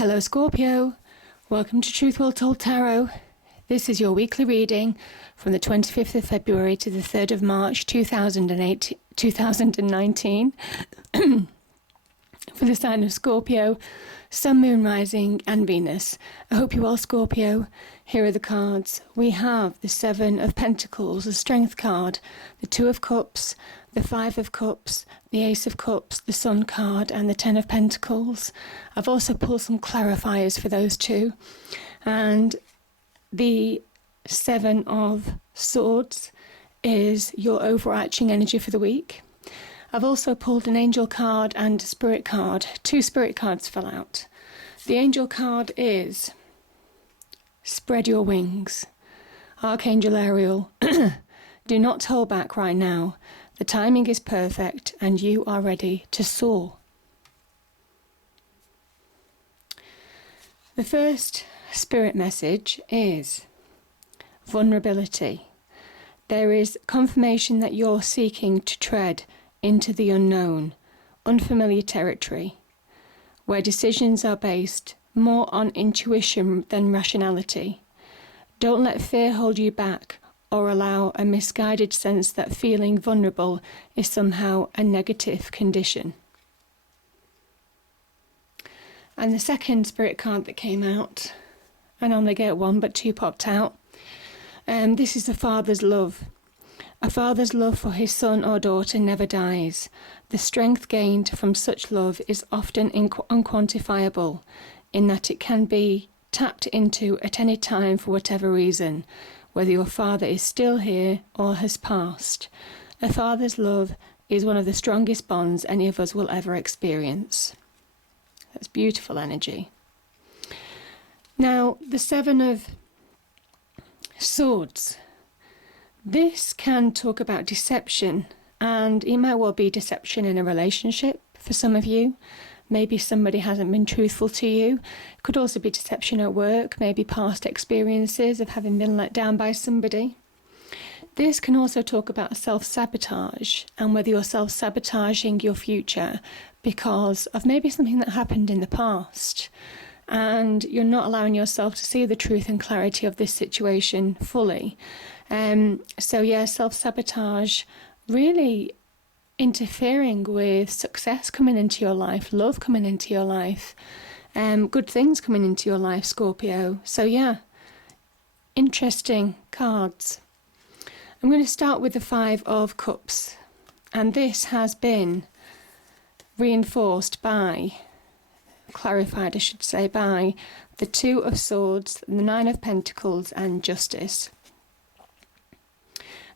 Hello Scorpio, welcome to Truth Will Told Tarot. This is your weekly reading from the 25th of February to the 3rd of March 2019 for the sign of Scorpio, Sun, Moon, Rising and Venus. I hope you're well, Scorpio. Here are the cards. We have the Seven of Pentacles, the Strength card, the Two of Cups, the Five of Cups, the Ace of Cups, the Sun card and the Ten of Pentacles. I've also pulled some clarifiers for those two. And the Seven of Swords is your overarching energy for the week. I've also pulled an angel card and a spirit card. Two spirit cards fell out. The angel card is spread your wings. Archangel Ariel, do not hold back right now. The timing is perfect and you are ready to soar. The first spirit message is vulnerability. There is confirmation that you're seeking to tread into the unknown, unfamiliar territory, where decisions are based more on intuition than rationality. Don't let fear hold you back or allow a misguided sense that feeling vulnerable is somehow a negative condition. And the second spirit card that came out, I normally get one but two popped out, this is the father's love. A father's love for his son or daughter never dies. The strength gained from such love is often unquantifiable, in that it can be tapped into at any time for whatever reason, whether your father is still here or has passed. A father's love is one of the strongest bonds any of us will ever experience. That's beautiful energy. Now, the Seven of Swords. This can talk about deception, and it might well be deception in a relationship for some of you. Maybe somebody hasn't been truthful to you. It could also be deception at work, maybe past experiences of having been let down by somebody. This can also talk about self-sabotage and whether you're self-sabotaging your future because of maybe something that happened in the past and you're not allowing yourself to see the truth and clarity of this situation fully. So yeah, self-sabotage, really interfering with success coming into your life, love coming into your life, good things coming into your life, Scorpio. So yeah, interesting cards. I'm going to start with the Five of Cups, and this has been reinforced by, clarified I should say, by the Two of Swords, the Nine of Pentacles and Justice.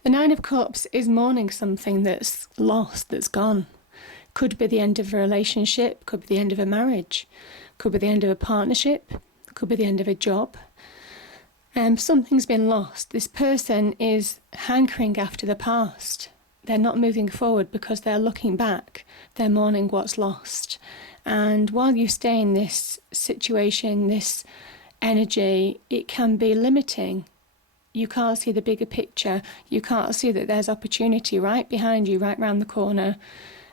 The Nine of Cups is mourning something that's lost, that's gone. Could be the end of a relationship, could be the end of a marriage, could be the end of a partnership, could be the end of a job. Something's been lost. This person is hankering after the past. They're not moving forward because they're looking back. They're mourning what's lost. And while you stay in this situation, this energy, it can be limiting. You can't see the bigger picture. You can't see that there's opportunity right behind you, right round the corner.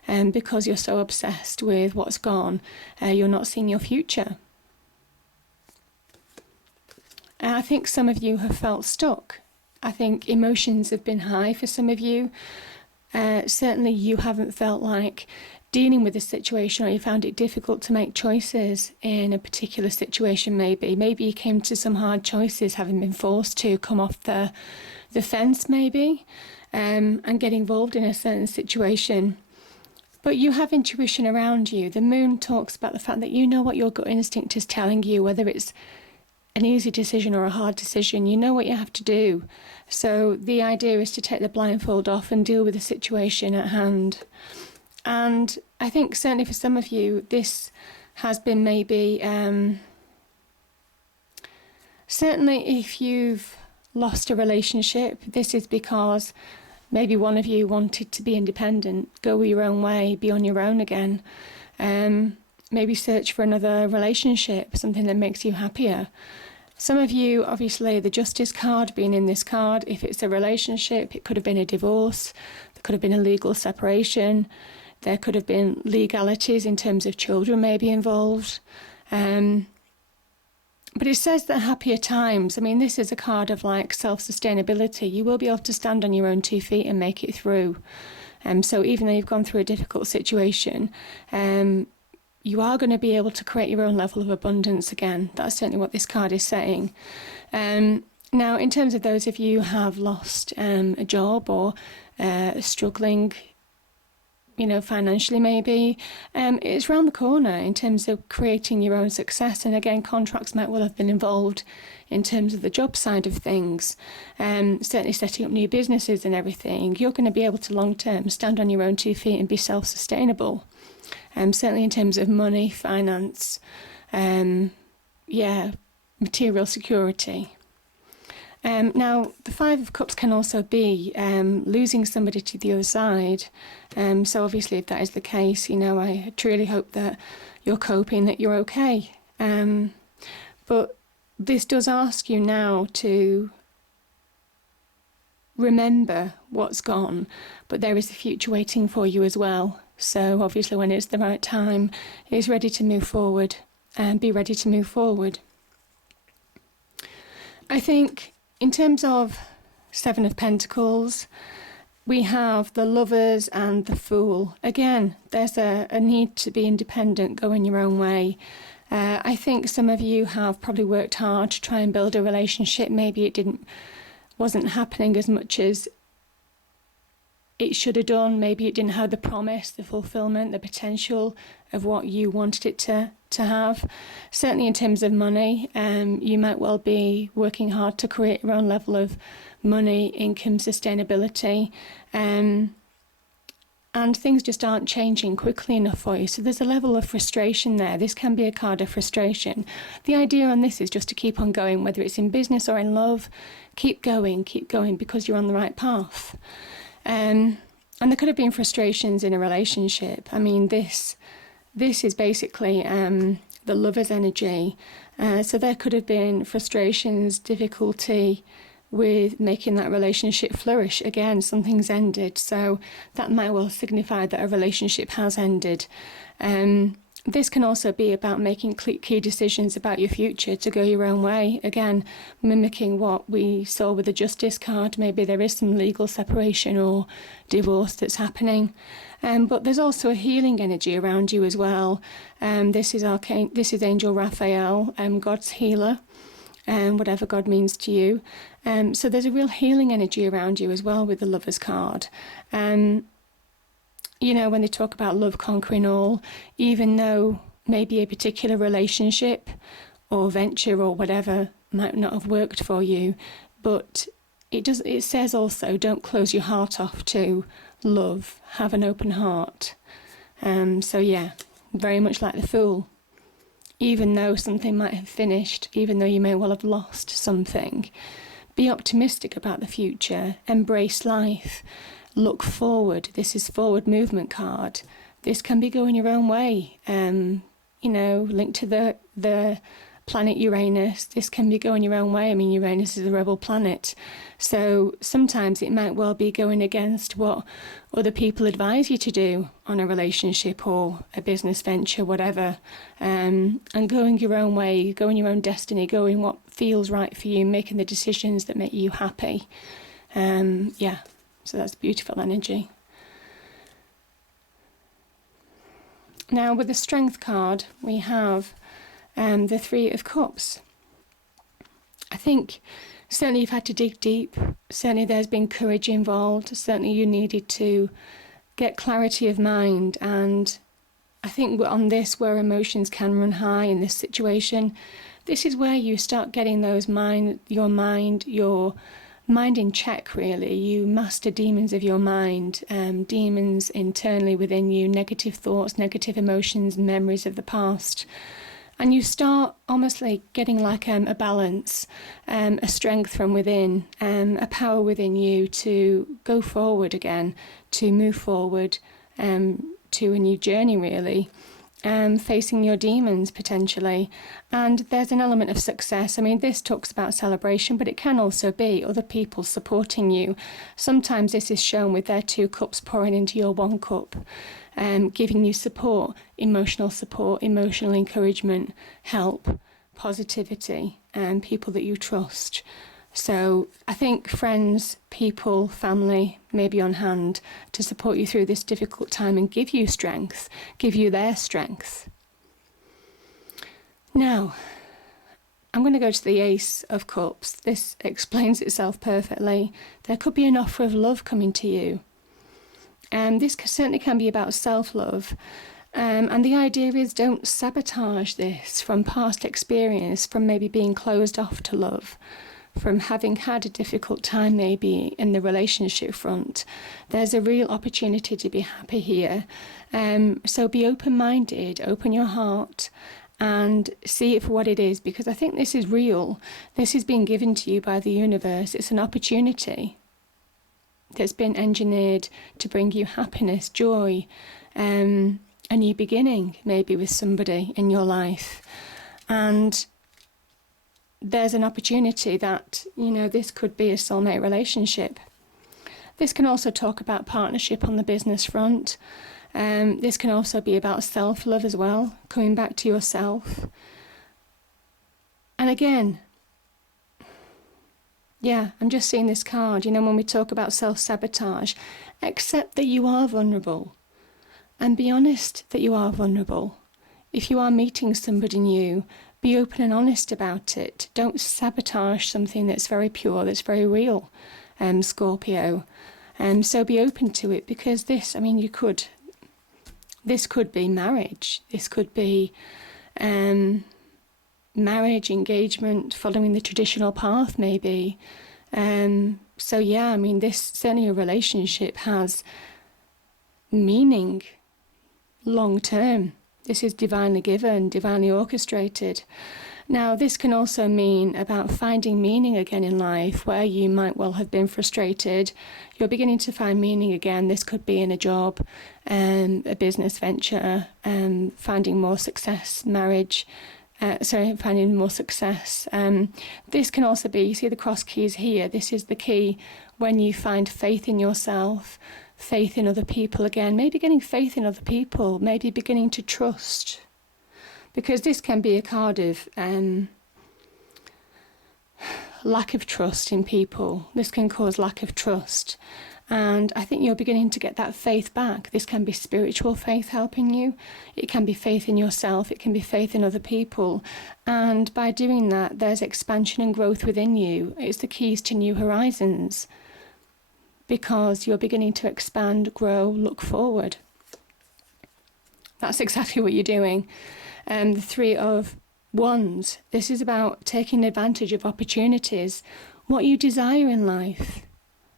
And because you're so obsessed with what's gone, you're not seeing your future. I think some of you have felt stuck. I think emotions have been high for some of you. Certainly you haven't felt like dealing with a situation, or you found it difficult to make choices in a particular situation. Maybe you came to some hard choices, having been forced to come off the fence maybe, and get involved in a certain situation. But you have intuition around you. The moon talks about the fact that you know what your gut instinct is telling you, whether it's an easy decision or a hard decision. You know what you have to do. So the idea is to take the blindfold off and deal with the situation at hand. And I think certainly for some of you, this has been maybe, certainly if you've lost a relationship, this is because maybe one of you wanted to be independent, go your own way, be on your own again. Maybe search for another relationship, something that makes you happier. Some of you, obviously, the Justice card being in this card, if it's a relationship, it could have been a divorce, there could have been a legal separation, there could have been legalities in terms of children maybe involved. But it says that happier times, I mean, this is a card of like self-sustainability. You will be able to stand on your own 2 feet and make it through. So even though you've gone through a difficult situation, you are going to be able to create your own level of abundance again. That's certainly what this card is saying. Now, in terms of those of you who have lost a job or struggling, financially maybe, it's round the corner in terms of creating your own success. And again, contracts might well have been involved in terms of the job side of things, certainly setting up new businesses and everything. You're going to be able to long-term stand on your own 2 feet and be self-sustainable. Certainly in terms of money, finance, material security. Now, the Five of Cups can also be losing somebody to the other side. So obviously, if that is the case, I truly hope that you're coping, that you're okay. But this does ask you now to remember what's gone, but there is a future waiting for you as well. So obviously, when it's the right time, it's ready to move forward and be ready to move forward. I think in terms of Seven of Pentacles, we have the Lovers and the Fool. Again, there's a need to be independent, go in your own way. I think some of you have probably worked hard to try and build a relationship. Maybe it wasn't happening as much as it should have done. Maybe it didn't have the promise, the fulfillment, the potential of what you wanted it to have. Certainly in terms of money, you might well be working hard to create your own level of money, income, sustainability, and things just aren't changing quickly enough for you. So there's a level of frustration there. This can be a card of frustration. The idea on this is just to keep on going, whether it's in business or in love. Keep going, because you're on the right path. And there could have been frustrations in a relationship. I mean, this is basically the Lover's energy. So there could have been frustrations, difficulty with making that relationship flourish. Again, something's ended. So that might well signify that a relationship has ended. This can also be about making key decisions about your future to go your own way. Again, mimicking what we saw with the Justice card. Maybe there is some legal separation or divorce that's happening. But there's also a healing energy around you as well. This is Angel Raphael, God's healer, whatever God means to you. So there's a real healing energy around you as well with the Lover's card. When they talk about love conquering all, even though maybe a particular relationship or venture or whatever might not have worked for you, but it says also, don't close your heart off to love, have an open heart. Very much like the Fool. Even though something might have finished, even though you may well have lost something, be optimistic about the future, embrace life. Look forward. This is forward movement card. This can be going your own way. Linked to the planet Uranus. This can be going your own way. I mean, Uranus is a rebel planet. So sometimes it might well be going against what other people advise you to do on a relationship or a business venture, whatever. And going your own way, going your own destiny, going what feels right for you, making the decisions that make you happy. So that's beautiful energy. Now with the Strength card, we have the Three of Cups. I think certainly you've had to dig deep. Certainly there's been courage involved. Certainly you needed to get clarity of mind. And I think on this, where emotions can run high in this situation, this is where you start getting your mind in check, really. You master demons of your mind, demons internally within you, negative thoughts, negative emotions, memories of the past. And you start almost like getting like a balance, a strength from within, a power within you to go forward again, to move forward to a new journey, really. Facing your demons potentially. And there's an element of success. I mean, this talks about celebration, but it can also be other people supporting you. Sometimes this is shown with their 2 cups pouring into your 1 cup, giving you support, emotional encouragement, help, positivity and people that you trust. So I think friends, people, family may be on hand to support you through this difficult time and give you strength, give you their strength. Now, I'm going to go to the Ace of Cups. This explains itself perfectly. There could be an offer of love coming to you. This certainly can be about self-love. And the idea is, don't sabotage this from past experience, from maybe being closed off to love, from having had a difficult time maybe in the relationship front. There's a real opportunity to be happy here. So be open-minded, open your heart, and see it for what it is, because I think this is real. This is being given to you by the universe. It's an opportunity that's been engineered to bring you happiness, joy, a new beginning maybe with somebody in your life. And there's an opportunity that, this could be a soulmate relationship. This can also talk about partnership on the business front. This can also be about self-love as well, coming back to yourself. And again, I'm just seeing this card, when we talk about self-sabotage, accept that you are vulnerable and be honest that you are vulnerable. If you are meeting somebody new, be open and honest about it. Don't sabotage something that's very pure, that's very real, Scorpio. So be open to it, because this could be marriage. This could be marriage, engagement, following the traditional path maybe. This certainly a relationship has meaning long term. This is divinely given, divinely orchestrated. Now, this can also mean about finding meaning again in life, where you might well have been frustrated. You're beginning to find meaning again. This could be in a job, a business venture, finding more success, finding more success. This can also be, you see the cross keys here, this is the key when you find faith in yourself, faith in other people again, maybe getting faith in other people, maybe beginning to trust. Because this can be a card of lack of trust in people. This can cause lack of trust. And I think you're beginning to get that faith back. This can be spiritual faith helping you. It can be faith in yourself. It can be faith in other people. And by doing that, there's expansion and growth within you. It's the keys to new horizons, because you're beginning to expand, grow, look forward. That's exactly what you're doing. The Three of Wands. This is about taking advantage of opportunities, what you desire in life,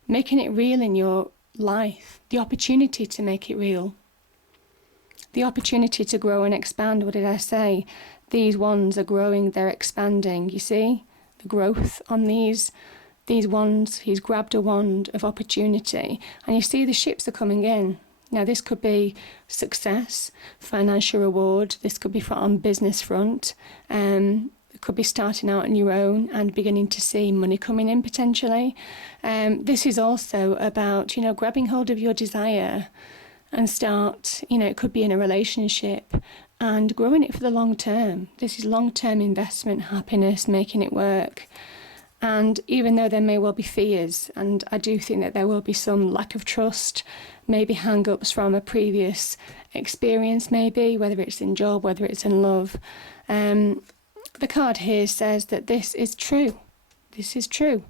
making it real in your life, the opportunity to make it real, the opportunity to grow and expand. What did I say? These wands are growing, they're expanding. You see the growth on these wands. He's grabbed a wand of opportunity, and you see the ships are coming in. Now, this could be success, financial reward. This could be on business front. It could be starting out on your own and beginning to see money coming in potentially. This is also about, grabbing hold of your desire and start, it could be in a relationship and growing it for the long term. This is long-term investment, happiness, making it work. And even though there may well be fears, and I do think that there will be some lack of trust, maybe hang-ups from a previous experience maybe, whether it's in job, whether it's in love. The card here says that this is true. This is true.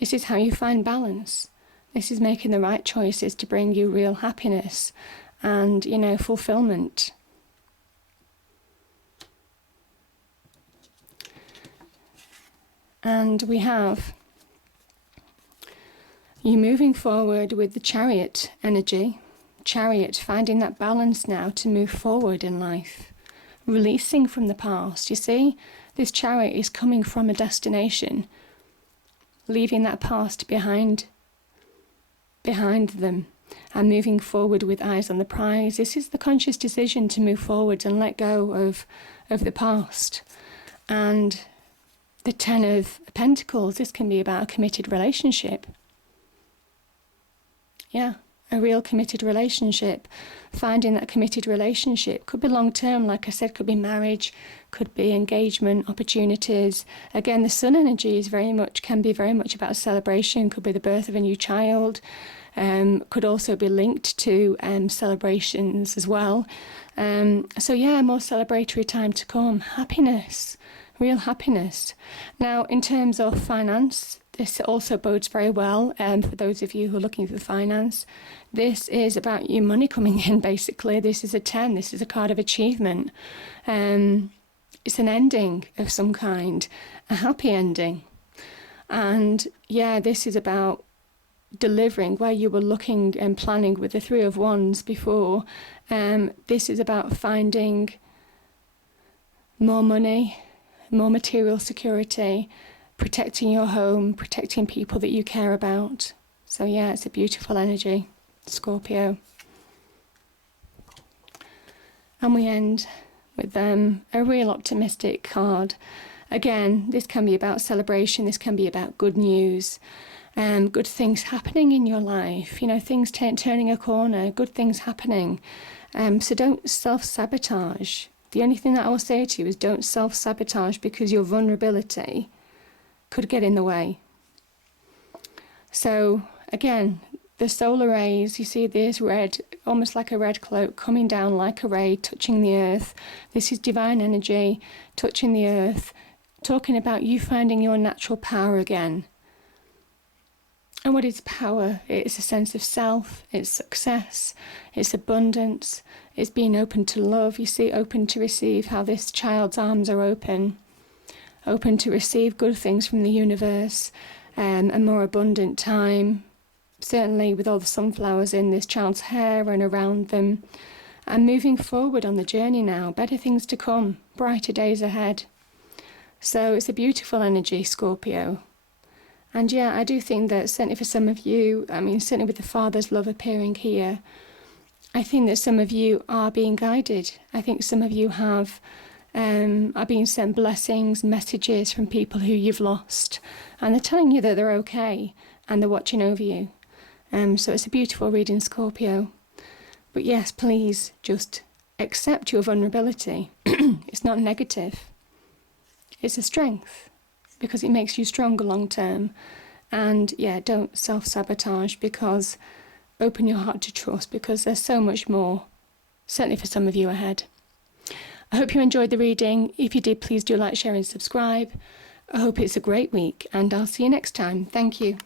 This is how you find balance. This is making the right choices to bring you real happiness and, fulfillment. And we have you moving forward with the Chariot energy. Chariot, finding that balance now to move forward in life. Releasing from the past. You see, this Chariot is coming from a destination, leaving that past behind them and moving forward with eyes on the prize. This is the conscious decision to move forward and let go of the past. And the Ten of Pentacles, this can be about a committed relationship. Yeah, a real committed relationship. Finding that committed relationship could be long term, like I said, could be marriage, could be engagement opportunities. Again, the sun energy is can be very much about celebration, could be the birth of a new child, could also be linked to celebrations as well. So yeah, more celebratory time to come. Happiness, real happiness. Now, in terms of finance, this also bodes very well for those of you who are looking for finance. This is about your money coming in, basically. This is a 10. This is a card of achievement. It's an ending of some kind, a happy ending. And yeah, this is about delivering where you were looking and planning with the Three of Wands before. This is about finding more money, more material security, protecting your home, protecting people that you care about. So yeah, it's a beautiful energy, Scorpio. And we end with a real optimistic card. Again, this can be about celebration, this can be about good news, good things happening in your life, things turning a corner, good things happening. So don't self-sabotage. The only thing that I will say to you is don't self-sabotage, because your vulnerability could get in the way. So again, the solar rays, you see this red, almost like a red cloak coming down like a ray, touching the earth. This is divine energy touching the earth, talking about you finding your natural power again. And what is power? It's a sense of self, it's success, it's abundance, it's being open to love. You see, open to receive, how this child's arms are open to receive good things from the universe, a more abundant time, certainly with all the sunflowers in this child's hair and around them, and moving forward on the journey now, better things to come, brighter days ahead. So it's a beautiful energy, Scorpio. And yeah, I do think that certainly for some of you, certainly with the Father's love appearing here, I think that some of you are being guided. I think some of you are being sent blessings, messages from people who you've lost, and they're telling you that they're okay and they're watching over you. So it's a beautiful reading, Scorpio. But yes, please just accept your vulnerability. It's not negative. It's a strength, because it makes you stronger long term. And yeah, don't self-sabotage, because open your heart to trust, because there's so much more, certainly for some of you, ahead. I hope you enjoyed the reading. If you did, please do like, share and subscribe. I hope it's a great week, and I'll see you next time. Thank you.